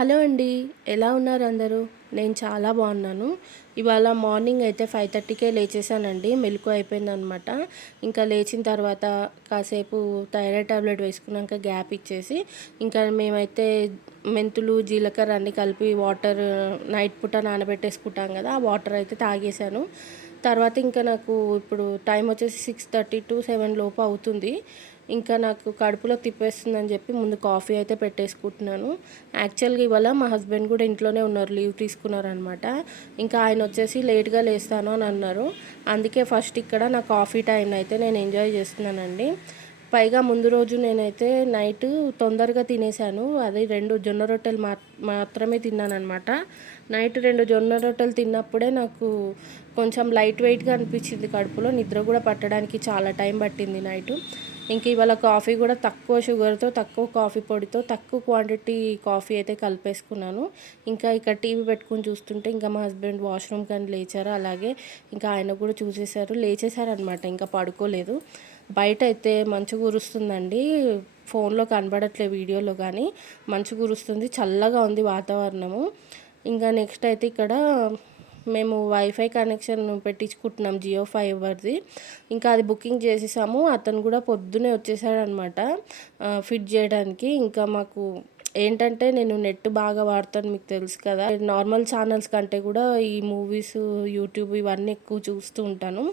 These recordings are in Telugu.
హలో అండి. ఎలా ఉన్నారు అందరూ? నేను చాలా బాగున్నాను. ఇవాళ మార్నింగ్ అయితే 5:30కే లేచేసానండి. మెలుకువ అయిపోయిందనమాట. ఇంకా లేచిన తర్వాత కాసేపు థైరాయిడ్ టాబ్లెట్ వేసుకున్నాక గ్యాప్ ఇచ్చేసి, ఇంకా మేమైతే మెంతులు, జీలకర్ర అన్నీ కలిపి వాటర్ నైట్ పూట నానబెట్టేసుకుంటాం కదా! ఆ వాటర్ అయితే తాగేసాను. తర్వాత ఇంకా నాకు ఇప్పుడు టైం వచ్చేసి 6:30 టు 7 లోపు అవుతుంది. ఇంకా నాకు కడుపులో తిప్పేస్తుందని చెప్పి ముందు కాఫీ అయితే పెట్టేసుకుంటున్నాను. యాక్చువల్‌గా ఇవాళ మా హస్బెండ్ కూడా ఇంట్లోనే ఉన్నారు. లీవ్ తీసుకున్నారనమాట. ఇంకా ఆయన వచ్చేసి లేట్‌గా లేస్తాను అని అన్నారు. అందుకే ఫస్ట్ ఇక్కడ నా కాఫీ టైంని అయితే నేను ఎంజాయ్ చేస్తున్నానండి. పైగా ముందు రోజు నేనైతే నైట్ తొందరగా తినేసాను. అది 2 జొన్న రొట్టెలు మాత్రమే తిన్నాననమాట. నైట్ 2 జొన్న రొట్టెలు తిన్నప్పుడే నాకు కొంచెం లైట్ వెయిట్‌గా అనిపించింది కడుపులో. నిద్ర కూడా పట్టడానికి చాలా టైం పట్టింది నైటు. ఇంక ఇవాళ కాఫీ కూడా తక్కువ షుగర్‌తో, తక్కువ కాఫీ పొడితో, తక్కువ క్వాంటిటీ కాఫీ అయితే కలిపేసుకున్నాను. ఇంకా ఇక్కడ టీవీ పెట్టుకొని చూస్తుంటే ఇంకా మా హస్బెండ్ వాష్‌రూమ్‌కని లేచారు. అలాగే ఇంకా ఆయన కూడా చూసేసారు. లేచేసారనమాట. ఇంకా పడుకోలేదు. బయటైతే మంచు కురుస్తుందండి. ఫోన్‌లో కనబడట్లే వీడియోలో గానీ మంచు కురుస్తుంది. చల్లగా ఉంది వాతావరణము. ఇంకా నెక్స్ట్ అయితే ఇక్కడ మేము వైఫై కనెక్షన్ పెట్టించుకుంటున్నాం జియో ఫైబర్‌ది. ఇంకా అది బుకింగ్ చేసేసాము. అతను కూడా పొద్దున్నే వచ్చేసాడనమాట ఫిట్ చేయడానికి. ఇంకా మాకు ఏంటంటే నేను నెట్ బాగా వాడతాను, మీకు తెలుసు కదా! నార్మల్ ఛానల్స్ కంటే కూడా ఈ మూవీస్, యూట్యూబ్ ఇవన్నీ ఎక్కువ చూస్తూ ఉంటాను.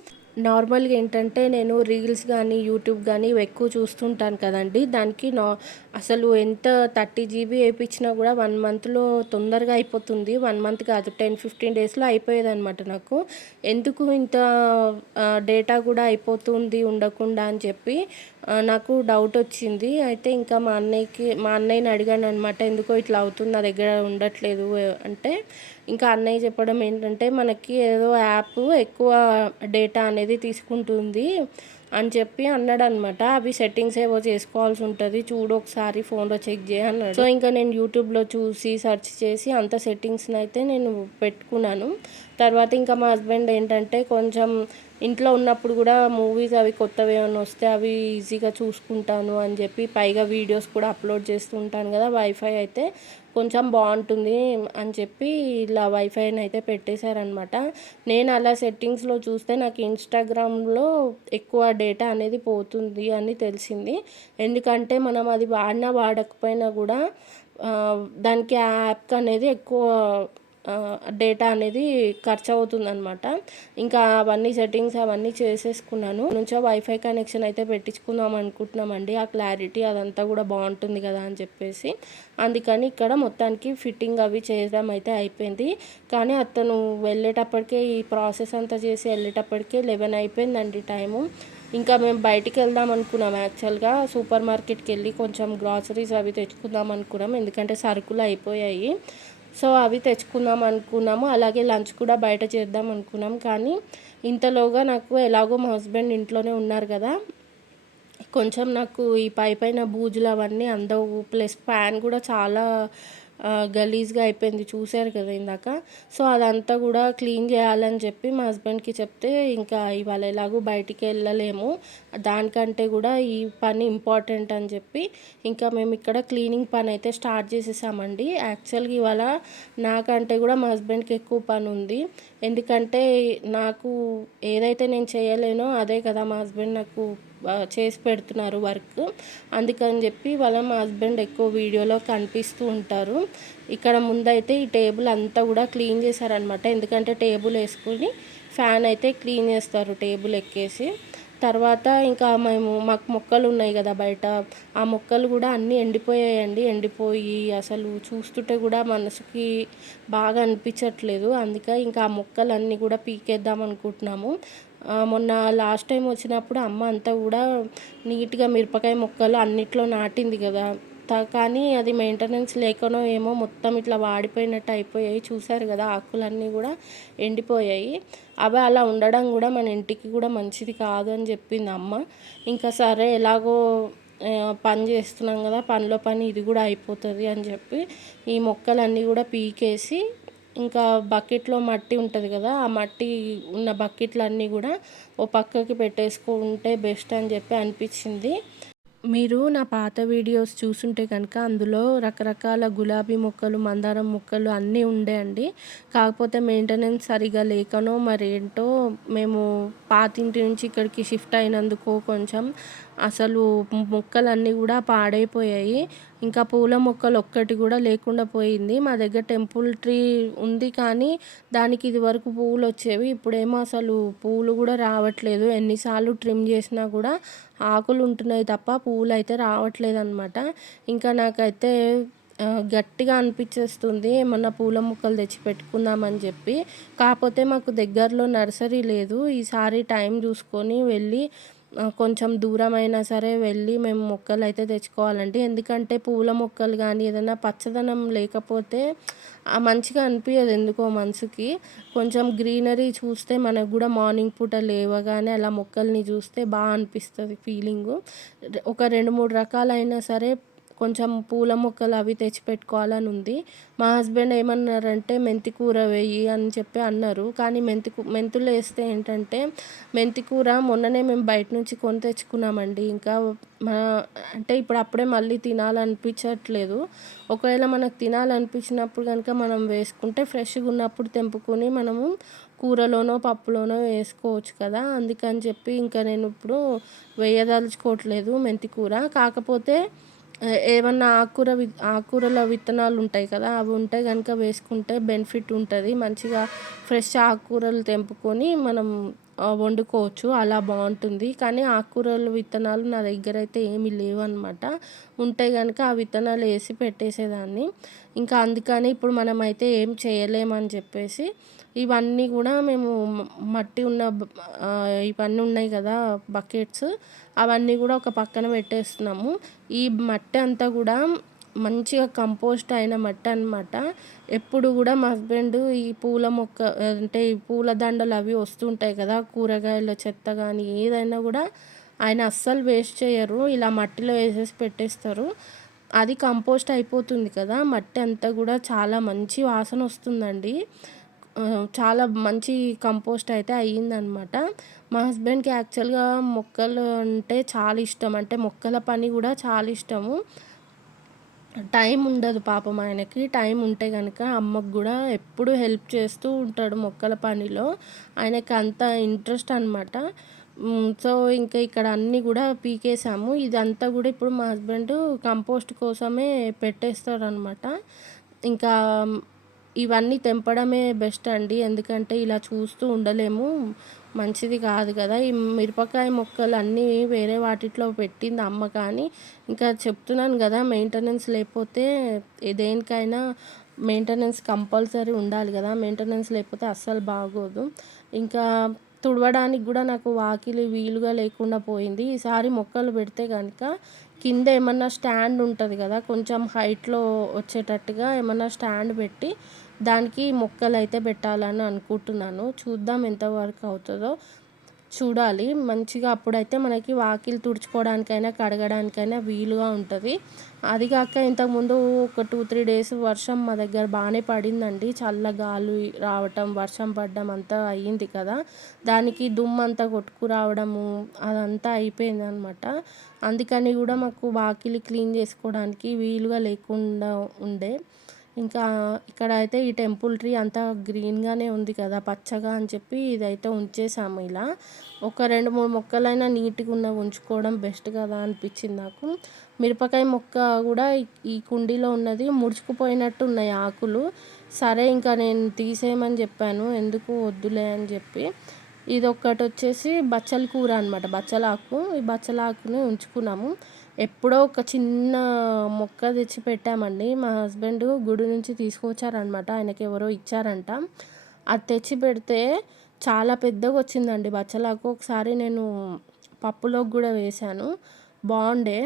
నార్మల్‌గా ఏంటంటే నేను రీల్స్ గానీ, యూట్యూబ్ గానీ ఇవి ఎక్కువ చూస్తుంటాను కదండీ! దానికి అసలు ఎంత 30 జీబీ ఏపిచ్చినా కూడా 1 మంత్‌లో తొందరగా అయిపోతుంది. 1 మంత్ కాదు, 10, 15 డేస్‌లో అయిపోయేదనమాట నాకు. ఎందుకు ఇంత డేటా కూడా అయిపోతుంది ఉండకుండా అని చెప్పి నాకు డౌటొచ్చింది. అయితే ఇంకా మా అన్నయ్యని అడిగాననమాట. ఎందుకో ఇట్లా అవుతుంది, నా దగ్గర ఉండట్లేదు అంటే, ఇంకా అన్నయ్య చెప్పడం ఏంటంటే, మనకి ఏదో యాప్ ఎక్కువ డేటా అనేది తీసుకుంటుంది అని చెప్పి అన్నాడనమాట. అవి సెట్టింగ్స్ ఏవో చేసుకోవాల్సి ఉంటుంది, చూడు ఒకసారి ఫోన్లో చెక్ చేయి అన్నాడు. సో ఇంకా నేను యూట్యూబ్లో చూసి సెర్చ్ చేసి అంత సెట్టింగ్స్ని అయితే నేను పెట్టుకున్నాను. తర్వాత ఇంకా మా హస్బెండ్ ఏంటంటే కొంచెం ఇంట్లో ఉన్నప్పుడు కూడా మూవీస్ అవి కొత్తవి ఏమైనా వస్తే అవి ఈజీగా చూసుకుంటాను అని చెప్పి, పైగా వీడియోస్ కూడా అప్లోడ్ చేస్తూ ఉంటాను కదా, వైఫై అయితే కొంచెం బాగుంటుంది అని చెప్పి ఇలా వైఫైని అయితే పెట్టేశారనమాట. నేను అలా సెట్టింగ్స్లో చూస్తే నాకు ఇన్స్టాగ్రామ్లో ఎక్కువ డేటా అనేది పోతుంది అని తెలిసింది. ఎందుకంటే మనం అది వాడినా వాడకపోయినా కూడా దానికి ఆ యాప్కి అనేది ఎక్కువ డేటా అనేది ఖర్చు అవుతుందనమాట. ఇంకా అవన్నీ సెట్టింగ్స్ అవన్నీ చేసేసుకున్నాను. నుంచో వైఫై కనెక్షన్ అయితే పెట్టించుకుందాం అనుకుంటున్నామండి. ఆ క్లారిటీ అదంతా కూడా బాగుంటుంది కదా అని చెప్పేసి. అందుకని ఇక్కడ మొత్తానికి ఫిట్టింగ్ అవి చేయడం అయితే అయిపోయింది. కానీ అతను వెళ్ళేటప్పటికే ఈ ప్రాసెస్ అంతా చేసి వెళ్ళేటప్పటికే 11 అయిపోయిందండి టైము. ఇంకా మేము బయటికి వెళ్దాం అనుకున్నాం. యాక్చువల్గా సూపర్ మార్కెట్కి వెళ్ళి కొంచెం గ్రాసరీస్ అవి తెచ్చుకుందాం అనుకున్నాం. ఎందుకంటే సరుకులు అయిపోయాయి. సో అవి తెచ్చుకుందాం అనుకున్నాము. అలాగే లంచ్ కూడా బయట చేద్దాం అనుకున్నాం. కానీ ఇంతలోగా నాకు ఎలాగో మా హస్బెండ్ ఇంట్లోనే ఉన్నారు కదా, కొంచెం నాకు ఈ పైపైన బూజులు అవన్నీ అందవు. ప్లస్ ప్యాన్ కూడా చాలా గలీజ్గా అయిపోయింది, చూశారు కదా ఇందాక. సో అదంతా కూడా క్లీన్ చేయాలని చెప్పి మా హస్బెండ్కి చెప్తే, ఇంకా ఇవాళ ఎలాగో బయటికి వెళ్ళలేము, దానికంటే కూడా ఈ పని ఇంపార్టెంట్ అని చెప్పి ఇంకా మేము ఇక్కడ క్లీనింగ్ పని అయితే స్టార్ట్ చేసేసామండి. యాక్చువల్గా ఇవాళ నాకంటే కూడా మా హస్బెండ్కి ఎక్కువ పని ఉంది. ఎందుకంటే నాకు ఏదైతే నేను చేయలేనో అదే కదా మా హస్బెండ్ నాకు చేసి పెడుతున్నారు వర్క్. అందుకని చెప్పి వాళ్ళ మా హస్బెండ్ ఎక్కువ వీడియోలో కనిపిస్తూ ఉంటారు. ఇక్కడ ముందైతే ఈ టేబుల్ అంతా కూడా క్లీన్ చేశారనమాట. ఎందుకంటే టేబుల్ వేసుకుని ఫ్యాన్ అయితే క్లీన్ చేస్తారు టేబుల్ ఎక్కేసి. తర్వాత ఇంకా మాకు మొక్కలు ఉన్నాయి కదా బయట, ఆ మొక్కలు కూడా అన్నీ ఎండిపోయాయండి. ఎండిపోయి అసలు చూస్తుంటే కూడా మనసుకి బాగా అనిపించట్లేదు. అందుకే ఇంకా ఆ మొక్కలన్నీ కూడా పీకేద్దాం అనుకుంటున్నాము. మొన్న లాస్ట్ టైం వచ్చినప్పుడు అమ్మ అంతా కూడా నీట్గా మిరపకాయ మొక్కలు అన్నిట్లో నాటింది కదా, కానీ అది మెయింటెనెన్స్ లేకనో ఏమో మొత్తం ఇట్లా వాడిపోయినట్టు అయిపోయాయి. చూశారు కదా, ఆకులన్నీ కూడా ఎండిపోయాయి. అవి అలా ఉండడం కూడా మన ఇంటికి కూడా మంచిది కాదు అని చెప్పింది అమ్మ. ఇంకా సరే ఎలాగో పని చేస్తున్నాం కదా, పనిలో పని ఇది కూడా అయిపోతుంది అని చెప్పి ఈ మొక్కలన్నీ కూడా పీకేసి, ఇంకా బకెట్లో మట్టి ఉంటుంది కదా, ఆ మట్టి ఉన్న బకెట్లన్నీ కూడా ఓ పక్కకి పెట్టేసుకుంటే బెస్ట్ అని చెప్పి అనిపించింది. మీరు నా పాత వీడియోస్ చూసుంటే కనుక అందులో రకరకాల గులాబీ మొక్కలు, మందారం మొక్కలు అన్నీ ఉండే అండి. కాకపోతే మెయింటెనెన్స్ సరిగ్గా లేకనో మరేంటో మేము పాతింటి నుంచి ఇక్కడికి షిఫ్ట్ అయినందుకో కొంచెం అసలు మొక్కలన్నీ కూడా పాడైపోయాయి. ఇంకా పూల మొక్కలు ఒక్కటి కూడా లేకుండా పోయింది. మా దగ్గర టెంపుల్ ట్రీ ఉంది కానీ దానికి ఇదివరకు పువ్వులొచ్చేవి. ఇప్పుడేమో అసలు పువ్వులు కూడా రావట్లేదు. ఎన్నిసార్లు ట్రిమ్ చేసినా కూడా ఆకులు ఉంటున్నాయి తప్ప పువ్వులైతే రావట్లేదనమాట. ఇంకా నాకైతే గట్టిగా అనిపిచ్చేస్తుంది ఏమన్నా పూల మొక్కలు తెచ్చి పెట్టుకుందామని చెప్పి. కాపోతే మాకు దగ్గరలో నర్సరీ లేదు. ఈసారి టైం చూసుకొని వెళ్ళి కొంచెం దూరమైనా సరే వెళ్ళి మేము మొక్కలైతే తెచ్చుకోవాలండి. ఎందుకంటే పూల మొక్కలు గానీ ఏదైనా పచ్చదనం లేకపోతే మంచిగా అనిపియదు ఎందుకో మనసుకి. కొంచెం గ్రీనరీ చూస్తే మనకు గూడా మార్నింగ్ పూట లేవగానే అలా మొక్కల్ని చూస్తే అనిపిస్తది ఫీలింగు. ఒక 2, 3 రకాలైనా సరే కొంచెం పూల మొక్కలు అవి తెచ్చిపెట్టుకోవాలని ఉంది. మా హస్బెండ్ ఏమన్నారంటే మెంతి కూర వెయ్యి అని చెప్పి అన్నారు. కానీ మెంతులు వేస్తే ఏంటంటే మెంతి కూర మొన్ననే మేము బయట నుంచి కొని తెచ్చుకున్నామండి. ఇంకా అంటే ఇప్పుడు అప్పుడే మళ్ళీ తినాలనిపించట్లేదు. ఒకవేళ మనకు తినాలనిపించినప్పుడు కనుక మనం వేసుకుంటే ఫ్రెష్గా ఉన్నప్పుడు తెంపుకొని మనము కూరలోనో పప్పులోనో వేసుకోవచ్చు కదా. అందుకని చెప్పి ఇంకా నేను ఇప్పుడు వేయదలుచుకోవట్లేదు మెంతి కూర. కాకపోతే ఏమన్నా ఆకుకూరల విత్తనాలు ఉంటాయి కదా, అవి ఉంటే కనుక వేసుకుంటే బెనిఫిట్ ఉంటుంది. మంచిగా ఫ్రెష్ ఆకుకూరలు తెంపుకొని మనం వండుకోవచ్చు. అలా బాగుంటుంది. కానీ ఆకుకూరల విత్తనాలు నా దగ్గర అయితే ఏమీ లేవన్నమాట. ఉంటే కనుక ఆ విత్తనాలు వేసి పెట్టేసేదాన్ని. ఇంకా అందుకని ఇప్పుడు మనమైతే ఏం చేయలేమని చెప్పేసి ఇవన్నీ కూడా మేము మట్టి ఉన్న ఇవన్నీ ఉన్నాయి కదా బకెట్స్, అవన్నీ కూడా ఒక పక్కన పెట్టేస్తున్నాము. ఈ మట్టి అంతా కూడా మంచిగా కంపోస్ట్ అయిన మట్టి అనమాట. ఎప్పుడు కూడా మా హస్బెండ్ ఈ పూల మొక్క అంటే ఈ పూల దండలు అవి వస్తుంటాయి కదా, కూరగాయల చెత్త కానీ ఏదైనా కూడా ఆయన అస్సలు వేస్ట్ చేయరు. ఇలా మట్టిలో వేసేసి పెట్టేస్తారు. అది కంపోస్ట్ అయిపోతుంది కదా, మట్టి అంతా కూడా చాలా మంచి వాసన వస్తుందండి. చాలా మంచి కంపోస్ట్ అయితే అయ్యిందనమాట. మా హస్బెండ్కి యాక్చువల్గా మొక్కలు అంటే చాలా ఇష్టం. అంటే మొక్కల పని కూడా చాలా ఇష్టము. టైం ఉండదు పాపం ఆయనకి. టైం ఉంటే కనుక అమ్మకు కూడా ఎప్పుడు హెల్ప్ చేస్తూ ఉంటాడు మొక్కల పనిలో. ఆయనకి అంత ఇంట్రెస్ట్ అనమాట. సో ఇంకా ఇక్కడ అన్నీ కూడా పీకేసాము. ఇదంతా కూడా ఇప్పుడు మా హస్బెండ్ కంపోస్ట్ కోసమే పెట్టేస్తారనమాట. ఇంకా ఇవన్నీ తెంపడమే బెస్ట్ అండి. ఎందుకంటే ఇలా చూస్తూ ఉండలేము. మంచిది కాదు కదా. ఈ మిరపకాయ మొక్కలు అన్నీ వేరే వాటిట్లో పెట్టింది అమ్మ. కానీ ఇంకా చెప్తున్నాను కదా, మెయింటెనెన్స్ లేకపోతే దేనికైనా మెయింటెనెన్స్ కంపల్సరీ ఉండాలి కదా. మెయింటెనెన్స్ లేకపోతే అస్సలు బాగోదు. ఇంకా తుడవడానికి కూడా నాకు వాకిలి వీలుగా లేకుండా పోయింది. ఈసారి మొక్కలు పెడితే కనుక కింద ఏమన్నా స్టాండ్ ఉంటుంది కదా, కొంచెం హైట్లో వచ్చేటట్టుగా ఏమన్నా స్టాండ్ పెట్టి దానికి మొక్కలు అయితే పెట్టాలని అనుకుంటున్నాను. చూద్దాం ఎంతవరకు అవుతుందో చూడాలి. మంచిగా అప్పుడైతే మనకి వాకిలి తుడుచుకోవడానికైనా కడగడానికైనా వీలుగా ఉంటుంది. అది కాక ఇంతకుముందు ఒక 2-3 డేస్ వర్షం మా దగ్గర బాగానే పడిందండి. చల్ల గాలి రావటం, వర్షం పడడం అంతా అయ్యింది కదా, దానికి దుమ్మంతా కొట్టుకురావడము అదంతా అయిపోయిందనమాట. అందుకని కూడా మాకు వాకిలి క్లీన్ చేసుకోవడానికి వీలుగా లేకుండా ఉండే. ఇంకా ఇక్కడ అయితే ఈ టెంపుల్ ట్రీ అంతా గ్రీన్గానే ఉంది కదా, పచ్చగా అని చెప్పి ఇదైతే ఉంచేసాము ఇలా. ఒక 2-3 మొక్కలైనా నీట్గా ఉంచుకోవడం బెస్ట్ కదా అనిపించింది నాకు. మిరపకాయ మొక్క కూడా ఈ కుండీలో ఉన్నది ముడుచుకుపోయినట్టు ఉన్నాయి ఆకులు. సరే ఇంకా నేను తీసేయమని చెప్పాను, ఎందుకు వద్దులే అని చెప్పి. ఇది ఒక్కటి వచ్చేసి బచ్చల కూర అనమాట, బచ్చలాకు. ఈ బచ్చలాకుని ఉంచుకున్నాము. ఎప్పుడో ఒక చిన్న మొక్క తెచ్చి పెట్టామండి. మా హస్బెండ్ గుడి నుంచి తీసుకొచ్చారనమాట. ఆయనకి ఎవరో ఇచ్చారంట. అది తెచ్చి పెడితే చాలా పెద్దగా వచ్చిందండి బచ్చలాకు. ఒకసారి నేను పప్పులోకి కూడా వేశాను, బాగుండే.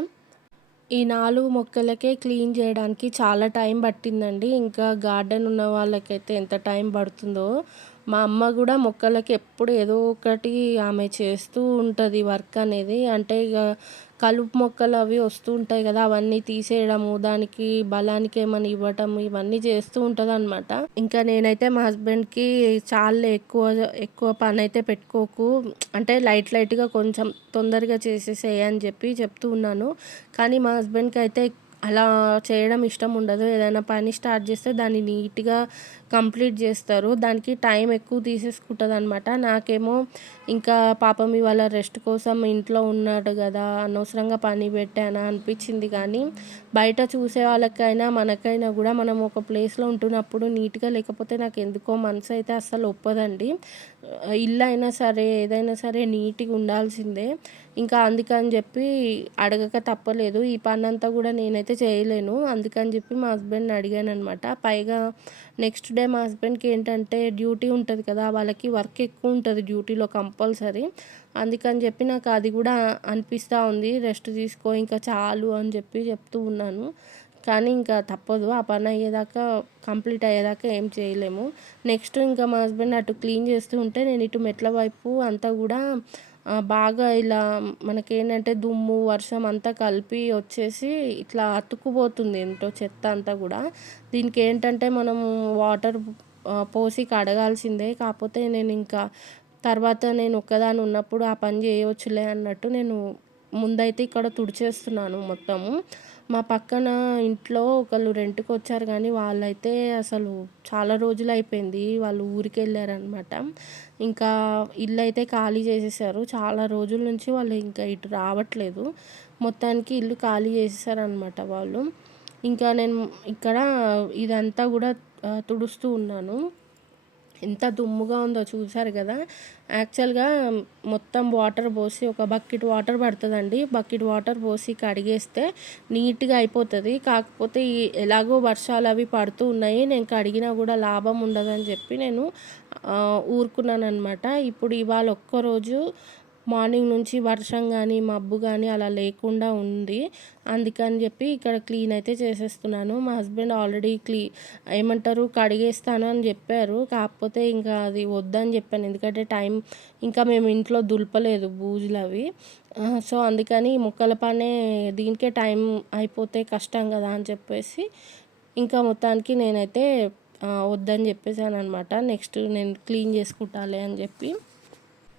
ఈ 4 మొక్కలకే క్లీన్ చేయడానికి చాలా టైం పట్టిందండి. ఇంకా గార్డెన్ ఉన్న వాళ్ళకైతే ఎంత టైం పడుతుందో మా అమ్మ గూడా మొక్కలకి ఎప్పుడు ఏదో ఒకటి ఆమె చేస్తూ ఉంటది వర్క్ అనేది. అంటే ఇగ కలుపు మొక్కలు అవి వస్తూ ఉంటాయి గదా! అవన్నీ తీసేయడము, దానికి బలానికి ఏమన్నా ఇవ్వటము, ఇవన్నీ చేస్తూ ఉంటదనమాట. ఇంకా నేనైతే మా హస్బెండ్‌కి చాలులే ఎక్కువ పనైతే పెట్టుకోకు, అంటే లైట్‌గా కొంచెం తొందరగా చేసేసేయి అని చెప్తూ ఉన్నాను. కానీ మా హస్బెండ్‌కయితే అలా చేయడం ఇష్టం ఉండదు. ఏదైనా పని స్టార్ట్ చేస్తే దాన్ని నీట్‌గా కంప్లీట్ చేస్తారు. దానికి టైం ఎక్కువ తీసేసుకుంటదనమాట. నాకేమో ఇంకా పాపం ఇవాళ రెస్ట్ కోసం ఇంట్లో ఉన్నాడు గదా! అనవసరంగా పని పెట్టానా అనిపించింది. కానీ బయట చూసే వాళ్ళకైనా, మనకైనా గూడా మనం ఒక ప్లేస్‌లో ఉంటున్నప్పుడు నీట్‌గా లేకపోతే నాకెందుకో మనసైతే అస్సలు ఒప్పదండి. ఇల్లయినా సరే, ఏదైనా సరే నీట్‌గా ఉండాల్సిందే. ఇంకా అందుకని జెప్పి అడగక తప్పలేదు. ఈ పనంతా గూడా నేనైతే చేయలేను. అందుకని జెప్పి మా హస్బెండ్‌ని అడిగాననమాట. పైగా నెక్స్ట్ డే మా హస్బెండ్‌కి ఏంటంటే డ్యూటీ ఉంటది కదా! వాళ్ళకి వర్క్ ఎక్కువుంటది డ్యూటీలో కంపల్సరీ. అందుకని జెప్పి నాకు అది గూడా అనిపిస్తా ఉంది. రెస్ట్ తీసుకో ఇంకా చాలు అని చెప్తూ ఉన్నాను. కానీ ఇంకా తప్పదు. ఆ పని అయ్యేదాకా, కంప్లీట్ అయ్యేదాకా ఏం చేయలేము. నెక్స్ట్ ఇంకా మా హస్బెండ్ అటు క్లీన్ చేస్తూ ఉంటే నేను ఇటు మెట్ల వైపు అంతా గూడా బాగా ఇలా మనకేంటంటే దుమ్ము, వర్షం అంతా కలిపి వచ్చేసి ఇట్లా అతుక్కుపోతుంది ఏంటో చెత్త అంతా గూడా. దీనికేంటంటే మనము వాటర్ పోసి కడగాల్సిందే. కాకపోతే నేనింకా తర్వాత నేను ఒక్కదాన్ని ఉన్నప్పుడు ఆ పని చేయవచ్చులే అన్నట్టు నేను ముందైతే ఇక్కడ తుడిచేస్తున్నాను మొత్తము. మా పక్కన ఇంట్లో ఒకళ్ళు రెంట్‌కొచ్చారు గానీ వాళ్ళైతే అసలు చాలా రోజులైపోయింది. వాళ్ళు ఊరికెళ్లారనమాట. ఇంకా ఇల్లయితే ఖాళీ చేసేసారు. చాలా రోజుల నుంచి వాళ్ళు ఇంకా ఇటు రావట్లేదు. మొత్తానికి ఇల్లు ఖాళీ చేసేసారనమాట వాళ్ళు. ఇంకా నేను ఇక్కడ ఇదంతా గూడా తుడుస్తూ ఉన్నాను. ఎంత దుమ్ముగా ఉందో చూసారు గదా! యాక్చువల్‌గా మొత్తం వాటర్ పోసి ఒక బకెట్ వాటర్ పడతదండి. బకెట్ వాటర్ పోసి కడిగేస్తే నీట్‌గా అయిపోతది. కాకపోతే ఎలాగో వర్షాలవి పడుతూ ఉన్నాయి. నేను కడిగినా గూడా లాభం ఉండదని చెప్పి నేను ఊరుకున్నాననమాట. ఇప్పుడు ఇవాళ ఒక్కరోజు మార్నింగ్ నుంచి వర్షం గానీ, మబ్బు గానీ అలా లేకుండా ఉంది. అందుకని జెప్పి ఇక్కడ క్లీన్ అయితే చేసేస్తున్నాను. మా హస్బెండ్ ఆల్రెడీ ఏమంటారు కడిగేస్తాను అని జెప్పారు. కాకపోతే ఇంకా అది వద్దని జెప్పాను. ఎందుకంటే ఇంకా మేము ఇంట్లో దులపలేదు బూజులవి. సో, అందుకని మొక్కల పనే దీనికే టైం అయిపోతే కష్టం గదా అని చెప్పేసి ఇంకా మొత్తానికి నేనైతే వద్దని జెప్పేసాననమాట. నెక్స్ట్ నేను క్లీన్ చేసుకుంటాలే అని జెప్పి.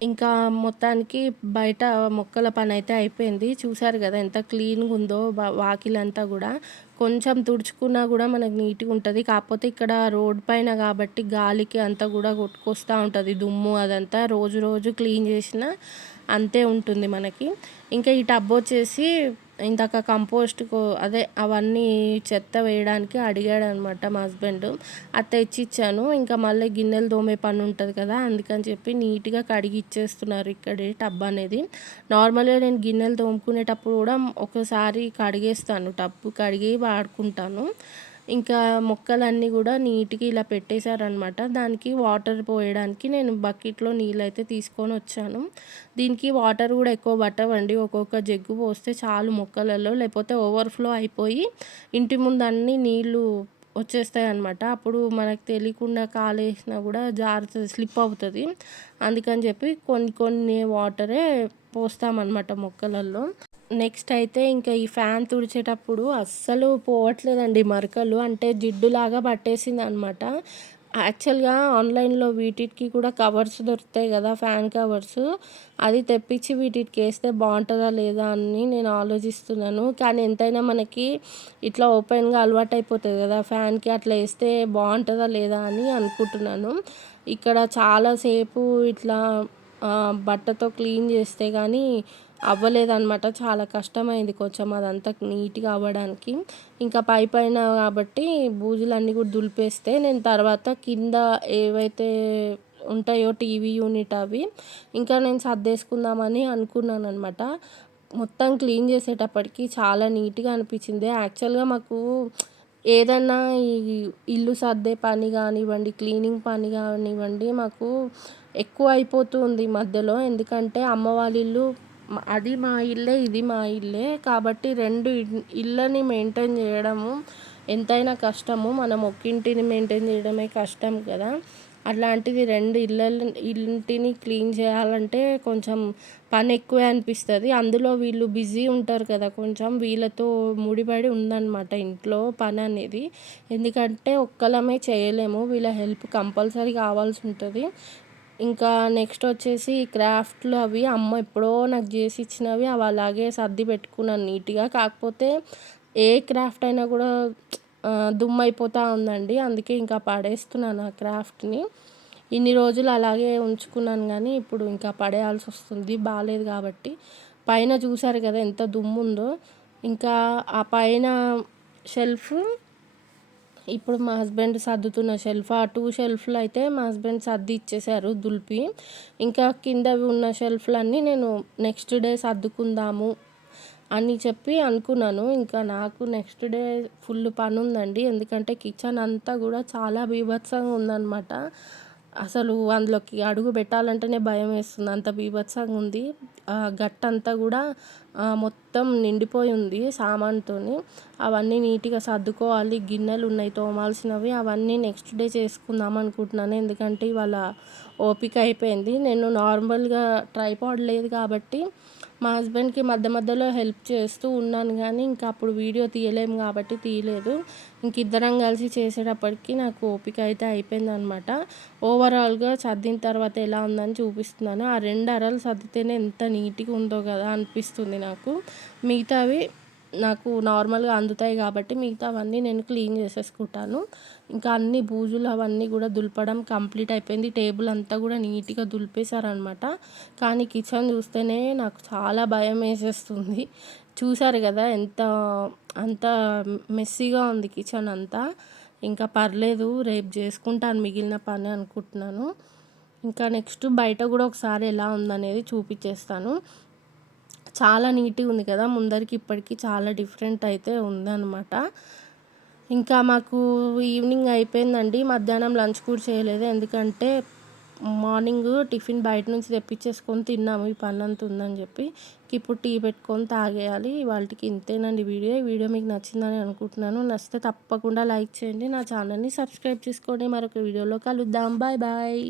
ఇంకా మొత్తానికి బయట మొక్కల పనైతే అయిపోయింది. చూసారు గదా! ఎంత క్లీన్‌గుందో వాకిలంతా గూడా. కొంచెం తుడుచుకున్నా గూడా మనకు నీట్‌గుంటది. కాకపోతే ఇక్కడ రోడ్ పైన గాబట్టి గాలికి అంతా గూడా కొట్టుకొస్తా ఉంటది దుమ్ము అదంతా. రోజు రోజు క్లీన్ జేసినా అంతే ఉంటుంది మనకి. ఇంకా ఈ టబ్బొచ్చేసి ఇందాక కంపోస్ట్‌కు అదే అవన్నీ చెత్త వేయడానికి అడిగాడనమాట మా హస్బెండు. అది తెచ్చిచ్చాను. ఇంకా మళ్ళీ గిన్నెలు తోమే పనుంటది కదా! అందుకని చెప్పి నీట్‌గా కడిగి ఇచ్చేస్తున్నారు ఇక్కడే టబ్ అనేది. నార్మల్‌గా నేను గిన్నెలు తోముకునేటప్పుడు కూడా ఒకసారి కడిగేస్తాను. టబ్బు కడిగి వాడుకుంటాను. ఇంకా మొక్కలన్నీ గూడా నీట్‌గా ఇలా పెట్టేశారనమాట. దానికి వాటర్ పోయడానికి నేను బకెట్‌లో నీళ్ళైతే తీసుకొనొచ్చాను. దీనికి వాటర్ గూడా ఎక్కువ పట్టవండి. ఒక్కొక్క జగ్గు పోస్తే చాలు మొక్కలలో. లేకపోతే ఓవర్‌ఫ్లో అయిపోయి ఇంటి ముందన్నీ నీళ్ళు వచ్చేస్తాయన్నమాట. అప్పుడు మనకు తెలియకుండా కాలేసినా గూడా జారుతది, స్లిప్ అవుతది. అందుకని చెప్పి కొన్ని వాటరే పోస్తామన్నమాట మొక్కలలో. నెక్స్ట్ అయితే ఇంకా ఈ ఫ్యాన్ తుడిచేటప్పుడు అస్సలు పోవట్లేదండి మరకలు. అంటే జిడ్డులాగా పట్టేసిందనమాట. యాక్చువల్‌గా ఆన్‌లైన్‌లో వీటికి కూడా కవర్స్ దొరుకుతాయి గదా! Fan covers. అది తెప్పించి వీటికేస్తే బావుంటదా లేదా అని నేను ఆలోచిస్తున్నాను. కానీ ఎంతైనా మనకి ఇట్లా ఓపెన్‌గా అలవాటయిపోతది గదా! ఫ్యాన్‌కి అట్లా ఏస్తే బావుంటదా లేదా అని అనుకుంటున్నాను. ఇక్కడ చాలా సేపు ఇట్లా బట్టతో క్లీన్ చేస్తే గానీ అవ్వలేదనమాట. చాలా కష్టమైంది కొంచెం అదంతా నీట్‌గా అవ్వడానికి. ఇంకా పైపైన కాబట్టి బూజులన్నీ కూడా దులిపేస్తే నేను తర్వాత కింద ఏవైతే ఉంటాయో టీవీ యూనిట్ అవి ఇంకా నేను సర్దేసుకుందామని అనుకున్నాననమాట. మొత్తం క్లీన్ చేసేటప్పటికి చాలా నీట్‌గా అనిపించింది. యాక్చువల్‌గా మాకు ఏదన్నా ఈ ఇల్లు సర్దే పని గానివ్వండి, క్లీనింగ్ పని గానివ్వండి మాకు ఎక్కువ అయిపోతూ ఉంది ఈ మధ్యలో. ఎందుకంటే అమ్మ వాళ్ళ ఇల్లు అది మా ఇల్లే, ఇది మా ఇల్లే. కాబట్టి 2 ఇళ్ళని మెయింటైన్ చేయడము ఎంతైనా కష్టము. మనం ఒక్కింటిని మెయింటైన్ చేయడమే కష్టం కదా! అట్లాంటిది 2 ఇంటిని క్లీన్ చేయాలంటే కొంచెం పని ఎక్కువే అనిపిస్తది. అందులో వీళ్ళు బిజీ ఉంటారు కదా! కొంచెం వీళ్ళతో ముడిపడి ఉందనమాట ఇంట్లో పననేది. ఎందుకంటే ఒక్కళ్ళమే చేయలేము. వీళ్ళ హెల్ప్ కంపల్సరీ కావాల్సుంటది. ఇంకా నెక్స్ట్ వచ్చేసి క్రాఫ్ట్‌లు అవి అమ్మ ఎప్పుడో నాకు జేసి ఇచ్చినవి అవి అలాగే సర్ది పెట్టుకున్నాను నీట్‌గా. కాకపోతే ఏ క్రాఫ్ట్ అయినా కూడా దుమ్మయిపోతా ఉందండి. అందుకే ఇంకా పడేస్తున్నాను ఆ క్రాఫ్ట్‌ని. ఇన్ని రోజులు అలాగే ఉంచుకున్నాను గానీ, ఇప్పుడు ఇంకా పడేయాల్సొస్తుంది బాలేదు గాబట్టి. పైన చూసారు గదా ఎంత దుమ్ముందో. ఇంకా ఆ పైన షెల్ఫ్ ఇప్పుడు మా హస్బెండ్ సర్దుతున్న షెల్ఫ్. ఆ 2 షెల్ఫ్‌లు అయితే మా హస్బెండ్ సర్ది ఇచ్చేశారు దులిపి. ఇంకా కిందవి ఉన్న షెల్ఫ్‌లన్నీ నేను నెక్స్ట్ డే సర్దుకుందాము అని చెప్పి అనుకున్నాను. ఇంకా నాకు నెక్స్ట్ డే ఫుల్ పనుందండి. ఎందుకంటే కిచెన్ అంతా గూడా చాలా బీభత్సంగా ఉందనమాట. అసలు అందులోకి అడుగు పెట్టాలంటేనే భయమేస్తుంది. అంత బీభత్సంగా ఉంది. గట్టంతా గూడా మొత్తం నిండిపోయి ఉంది సామానుతోని. అవన్నీ నీట్‌గా సర్దుకోవాలి. గిన్నెలున్నాయి తోమాల్సినవి. అవన్నీ నెక్స్ట్ డే చేసుకుందాం అనుకుంటున్నాను. ఎందుకంటే ఇవాళ ఓపిక అయిపోయింది. నేను నార్మల్‌గా ట్రైపాడ్ లేదు కాబట్టి మా హస్బెండ్‌కి మధ్య మధ్యలో హెల్ప్ చేస్తూ ఉన్నాను గానీ, ఇంకా అప్పుడు వీడియో తీయలేము కాబట్టి తీయలేదు. ఇంక ఇద్దరం కలిసి చేసేటప్పటికి నాకు ఓపిక అయితే అయిపోయిందనమాట. ఓవరాల్‌గా సర్దిన తర్వాత ఎలా ఉందని చూపిస్తున్నాను. ఆ 2 అరలు సర్దితేనే ఎంత నీట్‌గా ఉందో కదా అనిపిస్తుంది నాకు. మిగతావి నాకు నార్మల్‌గా అందుతాయి కాబట్టి మిగతావన్నీ నేను క్లీన్ చేసేసుకుంటాను. ఇంకా అన్ని బూజులు అవన్నీ కూడా దులపడం కంప్లీట్ అయిపోయింది. టేబుల్ అంతా కూడా నీట్‌గా దులిపేశారనమాట. కానీ కిచెన్ చూస్తేనే నాకు చాలా భయమేసేస్తుంది. చూసారు కదా అంత మెస్సీగా ఉంది కిచెన్ అంతా. ఇంకా పర్లేదు రేపు చేసుకుంటాను మిగిలిన పని అనుకుంటున్నాను. ఇంకా నెక్స్ట్ బయట కూడా ఒకసారి ఎలా ఉందనేది చూపించేస్తాను. చాలా నీట్‌గా ఉంది కదా! ముందరికి ఇప్పటికి చాలా డిఫరెంట్ అయితే ఉందనమాట. ఇంకా మాకు ఈవినింగ్ అయిపోయిందండి. మధ్యాహ్నం లంచ్ కూడా చేయలేదు. ఎందుకంటే మార్నింగ్ టిఫిన్ బయట నుంచి తెప్పించేసుకొని తిన్నాము. ఈ పనంతా ఉందని చెప్పి. ఇప్పుడు టీ పెట్టుకొని తాగేయాలి. ఇవాల్టికి ఇంతేనండి వీడియో. ఈ వీడియో మీకు నచ్చిందని అనుకుంటున్నాను. నచ్చితే తప్పకుండా లైక్ చేయండి. నా ఛానల్‌ని సబ్స్క్రైబ్ చేసుకోండి. మరొక వీడియోలో కలుద్దాం. Bye bye.